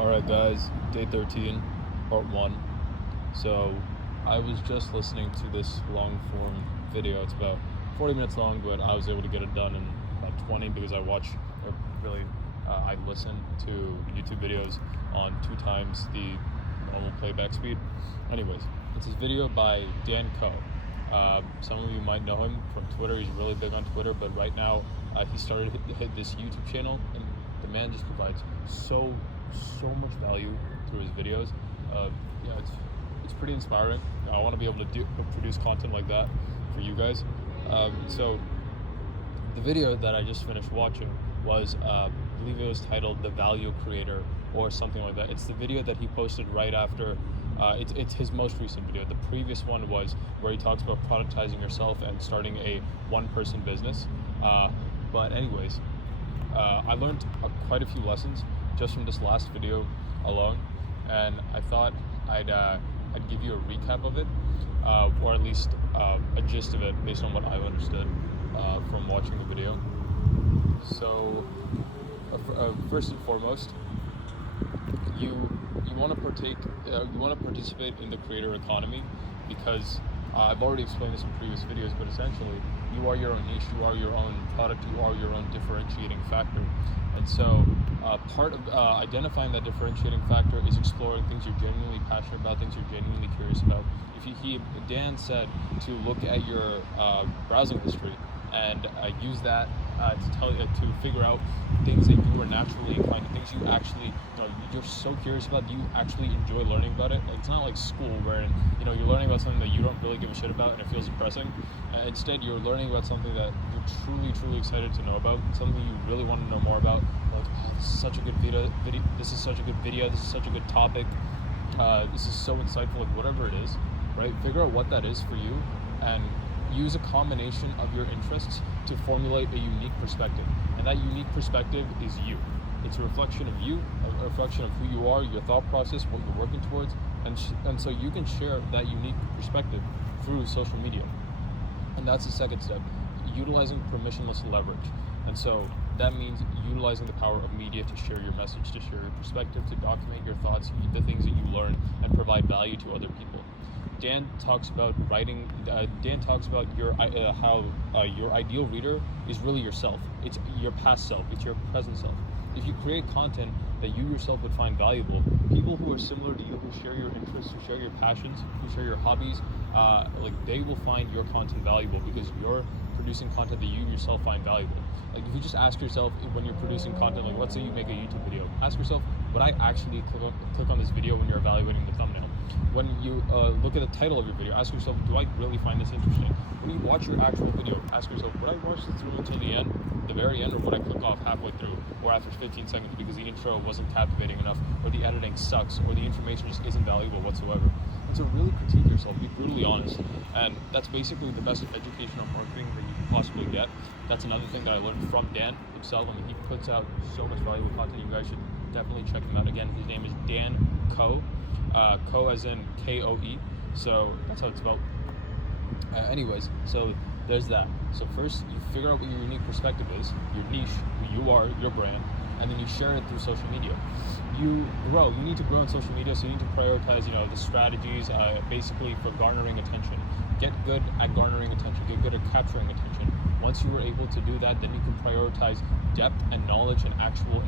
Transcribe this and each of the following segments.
Alright guys, day 13, part 1. So I was just listening to this long form video. It's about 40 minutes long, but I was able to get it done in about 20 because I listen to YouTube videos on 2 times the normal playback speed. Anyways, it's this video by Dan Koe. Some of you might know him from Twitter. He's really big on Twitter, but right now he started hit this YouTube channel, and the man just provides so much value through his videos. It's pretty inspiring. I want to be able to produce content like that for you guys. So the video that I just finished watching was, I believe it was titled "The Value Creator" or something like that. It's the video that he posted right after. It's his most recent video. The previous one was where he talks about productizing yourself and starting a one-person business. But anyways, I learned quite a few lessons just from this last video alone, and I thought I'd give you a recap of it, or at least a gist of it based on what I understood from watching the video. So first and foremost, you want to participate in the creator economy, because I've already explained this in previous videos, but essentially you are your own niche, you are your own product, you are your own differentiating factor. And so part of identifying that differentiating factor is exploring things you're genuinely passionate about, things you're genuinely curious about. Dan said to look at your browsing history and use that to figure out things that you are naturally inclined to, things you actually, you're so curious about, you actually enjoy learning about it. It's not like school where you're learning about something that you don't really give a shit about and it feels depressing. Instead, you're learning about something that you're truly excited to know about, something you really want to know more about. Like, oh, this is such a good video. This is such a good video. This is such a good topic. This is so insightful. Like, whatever it is, right? Figure out what that is for you, and use a combination of your interests to formulate a unique perspective. And that unique perspective is you. It's a reflection of you, a reflection of who you are, your thought process, what you're working towards, and so you can share that unique perspective through social media. And that's the second step, utilizing permissionless leverage. And so that means utilizing the power of media to share your message, to share your perspective, to document your thoughts, the things that you learn, and provide value to other people. Dan talks about writing. Dan talks about how your ideal reader is really yourself. It's your past self. It's your present self. If you create content that you yourself would find valuable, people who are similar to you, who share your interests, who share your passions, who share your hobbies, they will find your content valuable because you're producing content that you yourself find valuable. Like, if you just ask yourself when you're producing content, like let's say you make a YouTube video, ask yourself, would I actually click on this video when you're evaluating the thumbnail? When you look at the title of your video, ask yourself, do I really find this interesting? When you watch your actual video, ask yourself, would I watch this through until the end, the very end, or would I click off halfway through, or after 15 seconds because the intro wasn't captivating enough, or the editing sucks, or the information just isn't valuable whatsoever? And so really critique yourself, be brutally honest. And that's basically the best educational marketing that you can possibly get. That's another thing that I learned from Dan himself. I mean, he puts out so much valuable content. You guys should definitely check him out. Again, his name is Dan Koe. Koe as in K-O-E. So that's how it's spelled. Anyways, so there's that. So first, you figure out what your unique perspective is, your niche, who you are, your brand, and then you share it through social media. You need to grow in social media, so you need to prioritize, the strategies, basically for garnering attention. Get good at garnering attention, get good at capturing attention. Once you are able to do that, then you can prioritize depth and knowledge and actual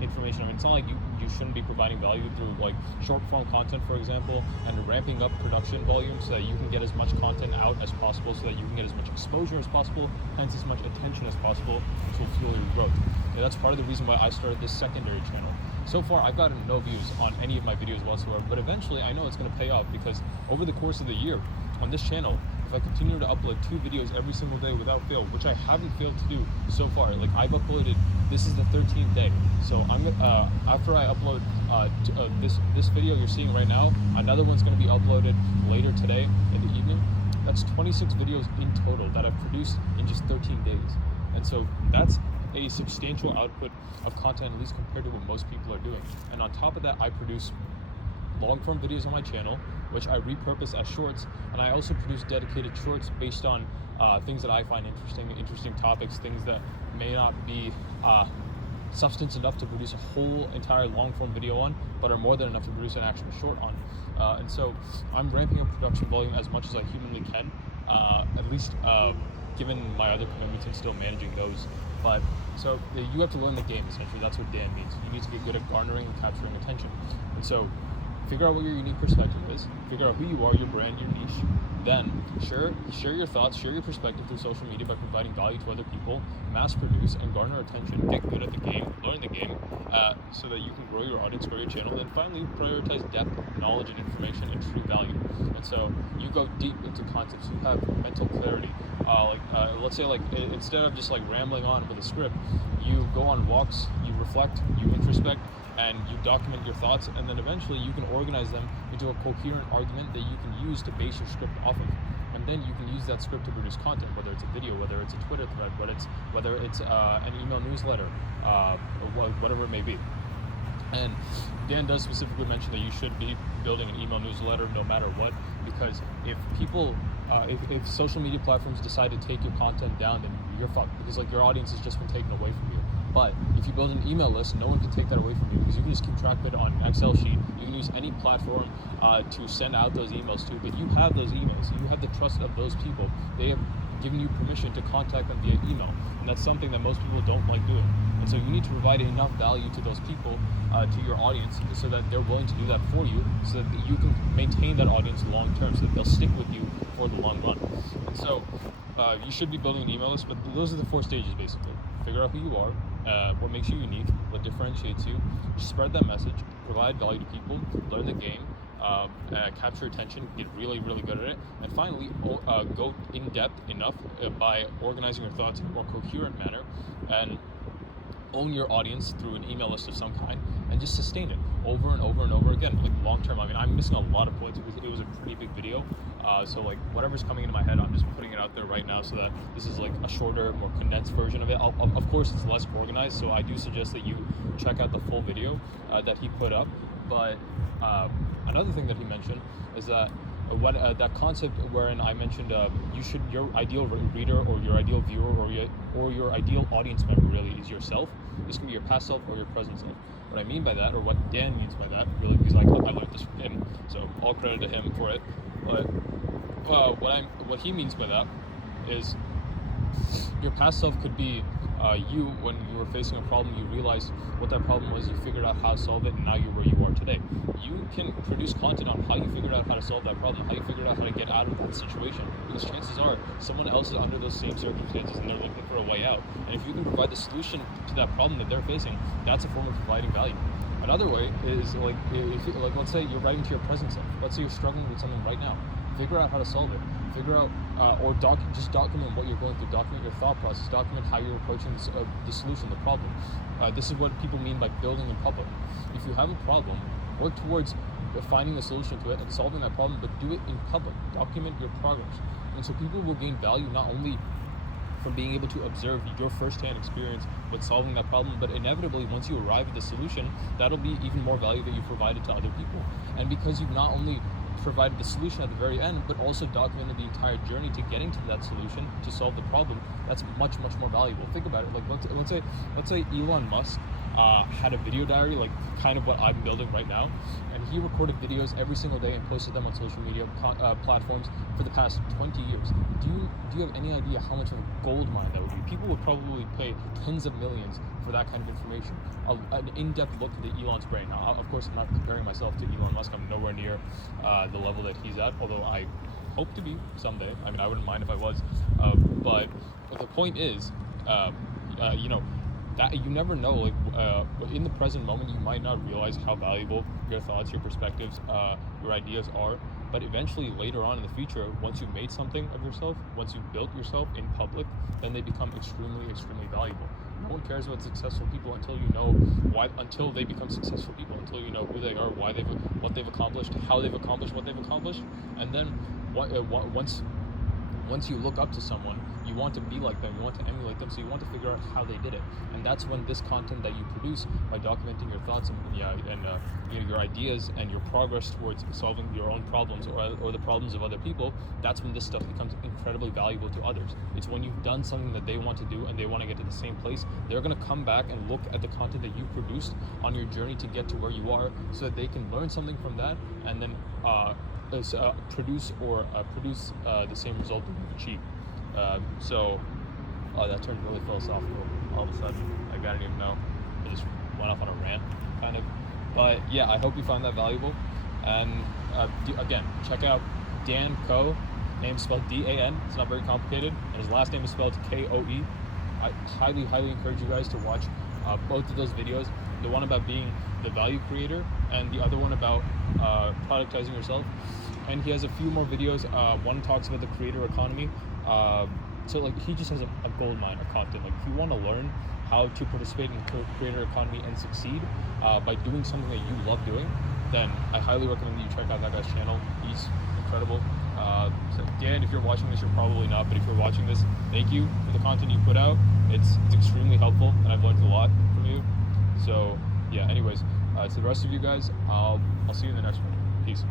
information. I mean, it's not like you shouldn't be providing value through like short form content, for example, and ramping up production volume so that you can get as much content out as possible, so that you can get as much exposure as possible, hence as much attention as possible, which will fuel your growth. And that's part of the reason why I started this secondary channel. So far, I've gotten no views on any of my videos whatsoever, but eventually I know it's going to pay off, because over the course of the year on this channel, if I continue to upload 2 videos every single day without fail, which I haven't failed to do so far, like I've uploaded, this is the 13th day. So I'm after I upload this video you're seeing right now, another one's going to be uploaded later today in the evening. That's 26 videos in total that I've produced in just 13 days. And so that's a substantial output of content, at least compared to what most people are doing. And on top of that, I produce long form videos on my channel, which I repurpose as shorts, and I also produce dedicated shorts based on things that I find interesting topics, things that may not be substance enough to produce a whole entire long form video on, but are more than enough to produce an actual short on. And so I'm ramping up production volume as much as I humanly can, at least given my other commitments and still managing those. But so you have to learn the game, essentially. That's what Dan means. You need to get good at garnering and capturing attention. And so figure out what your unique perspective is, figure out who you are, your brand, your niche. Then share your thoughts, share your perspective through social media by providing value to other people, mass produce and garner attention, get good at the game, learn the game, so that you can grow your audience, grow your channel, and finally prioritize depth, knowledge, and information and true value. And so you go deep into concepts, you have mental clarity. Let's say instead of just rambling on with a script, you go on walks, you reflect, you introspect, and you document your thoughts, and then eventually you can organize them into a coherent argument that you can use to base your script off of. And then you can use that script to produce content, whether it's a video, whether it's a Twitter thread, whether it's an email newsletter, or whatever it may be. And Dan does specifically mention that you should be building an email newsletter no matter what, because if people, if social media platforms decide to take your content down, then you're fucked, because your audience has just been taken away from you. But if you build an email list, no one can take that away from you, because you can just keep track of it on an Excel sheet. You can use any platform to send out those emails to, but you have those emails. You have the trust of those people. They have given you permission to contact them via email, and that's something that most people don't like doing. And so you need to provide enough value to those people, to your audience, so that they're willing to do that for you, so that you can maintain that audience long term, so that they'll stick with you for the long run. And so you should be building an email list, but those are the 4 stages basically. Figure out who you are, what makes you unique, what differentiates you, spread that message, provide value to people, learn the game, capture attention, get really, really good at it, and finally go in depth enough by organizing your thoughts in a more coherent manner, and own your audience through an email list of some kind, and just sustain it over and over and over again, long term. I mean, I'm missing a lot of points because it was a pretty big video, so whatever's coming into my head, I'm just putting it out there right now, so that this is a shorter, more condensed version of it. Of course, it's less organized, so I do suggest that you check out the full video that he put up. But another thing that he mentioned is that that concept wherein I mentioned your ideal reader, or your ideal viewer, or your ideal audience member really is yourself. This can be your past self or your present self. What I mean by that, or what Dan means by that, really, because I learned this from him, so all credit to him for it. But what he means by that is your past self could be you when you were facing a problem, you realized what that problem was, you figured out how to solve it, and now you're where you are today. You can produce content on how you figured out how to solve that problem, how you figured out how to get out of that situation, because chances are someone else is under those same circumstances and they're looking for a way out. And if you can provide the solution to that problem that they're facing, that's a form of providing value. Another way is let's say you're writing to your present self. Let's say you're struggling with something right now. Figure out how to solve it. Figure out, just document what you're going through. Document your thought process. Document how you're approaching the solution, the problem. This is what people mean by building in public. If you have a problem, work towards finding a solution to it and solving that problem, but do it in public. Document your progress. And so people will gain value not only from being able to observe your first-hand experience with solving that problem, but inevitably once you arrive at the solution, that'll be even more value that you provided to other people. And because you've not only provided the solution at the very end, but also documented the entire journey to getting to that solution to solve the problem, that's much, much more valuable. Think about it. Let's say Elon Musk had a video diary, kind of what I'm building right now, and he recorded videos every single day and posted them on social media platforms for the past 20 years. Do you have any idea how much of a gold mine that would be? People would probably pay tens of millions for that kind of information, an in-depth look into Elon's brain. Now, of course, I'm not comparing myself to Elon Musk. I'm nowhere near the level that he's at, although I hope to be someday. I mean, I wouldn't mind if I was, but the point is, that you never know, in the present moment you might not realize how valuable your thoughts, your perspectives, your ideas are, but eventually later on in the future, once you've made something of yourself, once you've built yourself in public, then they become extremely, extremely valuable. No one cares about successful people until they become successful people, until you know who they are, what they've accomplished, how they've accomplished what they've accomplished. And then once you look up to someone, you want to be like them, you want to emulate them, so you want to figure out how they did it. And that's when this content that you produce by documenting your thoughts and your ideas and your progress towards solving your own problems or the problems of other people, that's when this stuff becomes incredibly valuable to others. It's when you've done something that they want to do and they want to get to the same place, they're going to come back and look at the content that you produced on your journey to get to where you are, so that they can learn something from that and then produce the same result that you've achieved. That turned really philosophical all of a sudden. Like, I don't even know. I just went off on a rant, kind of. But yeah, I hope you found that valuable. And again, check out Dan Koe. Name is spelled D-A-N. It's not very complicated. And his last name is spelled K-O-E. I highly, highly encourage you guys to watch both of those videos. The one about being the value creator and the other one about productizing yourself. And he has a few more videos. One talks about the creator economy. So like, he just has a gold mine of content. Like, if you want to learn how to participate in the creator economy and succeed by doing something that you love doing, then I highly recommend that you check out that guy's channel. He's incredible. So Dan, if you're watching this, you're probably not, but if you're watching this, thank you for the content you put out. It's extremely helpful, and I've learned a lot from you. So yeah, anyways, to the rest of you guys, I'll see you in the next one. Peace.